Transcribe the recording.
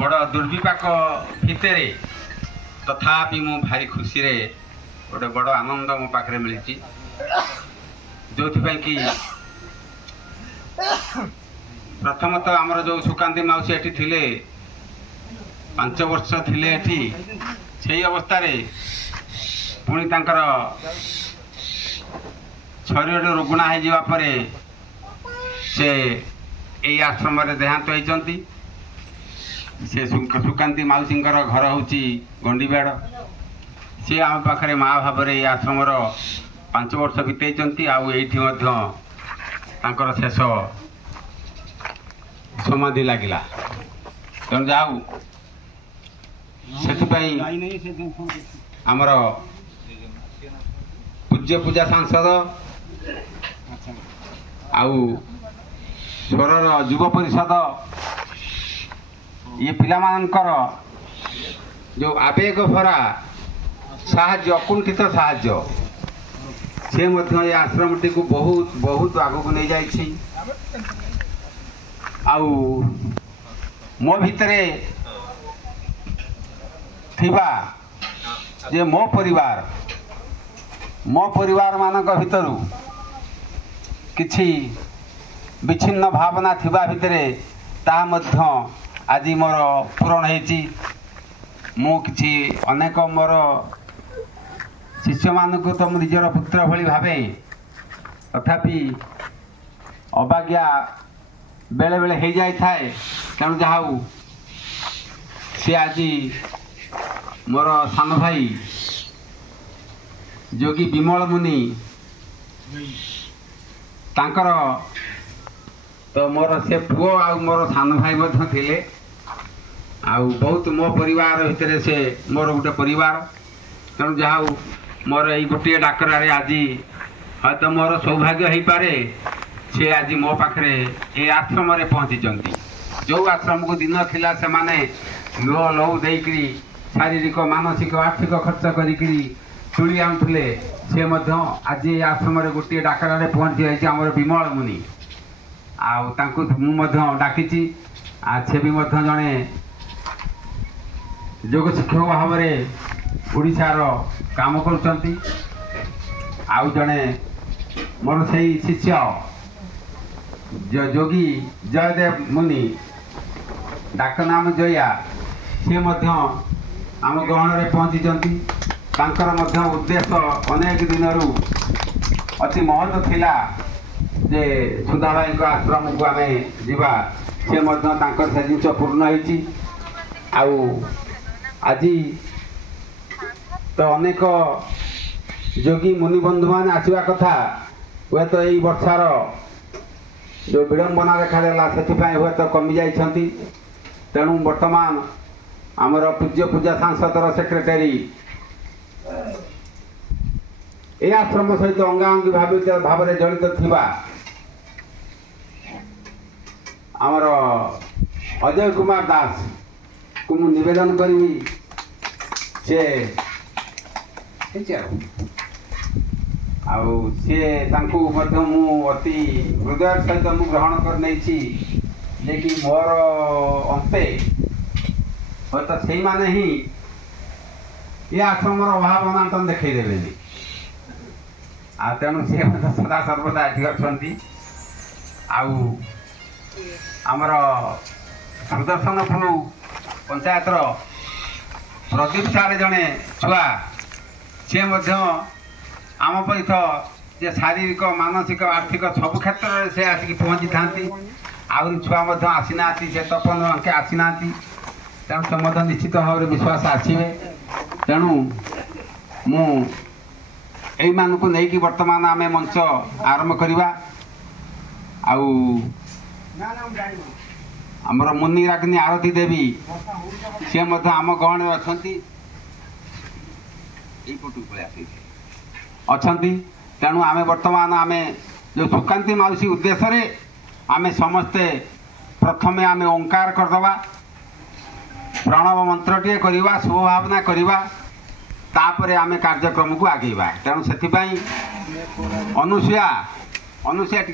बड़ दुर्विपाक भितर तथापि मु भारी खुशी रे गोटे बड़ आनंद मो पाखे मिली जो कि प्रथमतः आमर जो सुकांती माउसी एठी थिले 5 वर्ष थिले एठी से अवस्था रे पुणी तांकर शरीर रुग्णा हो जावा परे से यही आश्रम देहांत होती से सुकांती माउसी घर हूँ गंडीबाड़ सी आम पाखे माँ भाव ये आश्रम 5 वर्ष बीतई आईटी शेष समाधि लगिला तेणु जाऊ से आमर पूज्य पूजा सांसद आउ स्वरर युव परिषद ये पिलामानकर जो आवेग भरा साहाय्य अकुंठित साहाय्य से मध्य ये आश्रम टी को बहुत बहुत आगू को नहीं जाइछि आउ मो भितरे थिबा जे मो परिवार मानक भितरु किछि विच्छिन्न भावना थिबा भितरे ता मध्य आज मोर पूरण होती मु किछि अनेक मोर शिष्य मानक तो निजर पुत्र भली भावे तथापि अबाज्ञा बेले बेले हो जाए थाए तेणु जाऊ सी आज मोर सान भाई जोगी विमल मुनि तांकर तो मोर से पुओ आ मोर सान भाई मध्य थिले आउ बहुत मो परिवार भितर से मोर गोटे परिवार तेणु जाऊ मोर यही गोटे डाकर आज हाँ तो मोर सौभाग्य हो पारे सी आज मो पाखे ये आश्रम पहुँची जो आश्रम को दिन थिला से माने लुह लहू देकरी शारीरिक मानसिक आर्थिक खर्च करी तुली आनुले सी आज ये आश्रम गोटे डाकर पहुँची जाइए आम विमल मुनि आउ डाकी से भी जड़े योग शिक्षक भाव में ओडिशार काम करुँच आउ जड़े मोर से शिष्य जोगी जयदेव मुनि डाक नाम जया सी आम गहन में पहुँची उद्देश्य अनेक दिन अति महत्व थिला जे सुधा भाई आश्रम को आम जा से जिन पूर्ण हो आज तो अनेक जोगी मुनि बंधु मान आसवा कथा हे तो यही वर्षार जो विडंबना देखा से हे तो कमी जाइछंती तेणु वर्तमान आमर पूज्य पूजा सांसदर सेक्रेटरी ए आश्रम सहित अंगाअंगी भाव जड़ित थिबा आमर अजय कुमार दास को मु निवेदन करी से आउ सी मु अति हृदय सहित मु ग्रहण कर नहीं कि मोर अंते हे तो से माने ही ये आश्रम अभाव अनाटन देखईदेवे तेणु सी सदा सर्वदा ये अच्छा आमर सुदर्शनपुर पंचायतर प्रदीप सारे जड़े छुआ सी आम सहित जे शारीरिक मानसिक आर्थिक सब क्षेत्र में से आसिक पहुँची था आहरी छुआ आसी ना से तपन अंके आसी ना तेणु से निश्चित भाव में विश्वास आसवे तेणु यही मानक नहीं वर्तमान आम मंच आरंभ करवा आमर मुनि रागिनी आरती देवी सी आम गहन में अच्छा तेणु आम वर्तमान आम जो सुकांती माउसी उद्देश्य आम समस्ते प्रथमे आम ओंकार करदे प्रणव मंत्रटे करवा शुभ भावना करवा तापर आम कार्यक्रम को आगेवा तेणु से अनुसूया टी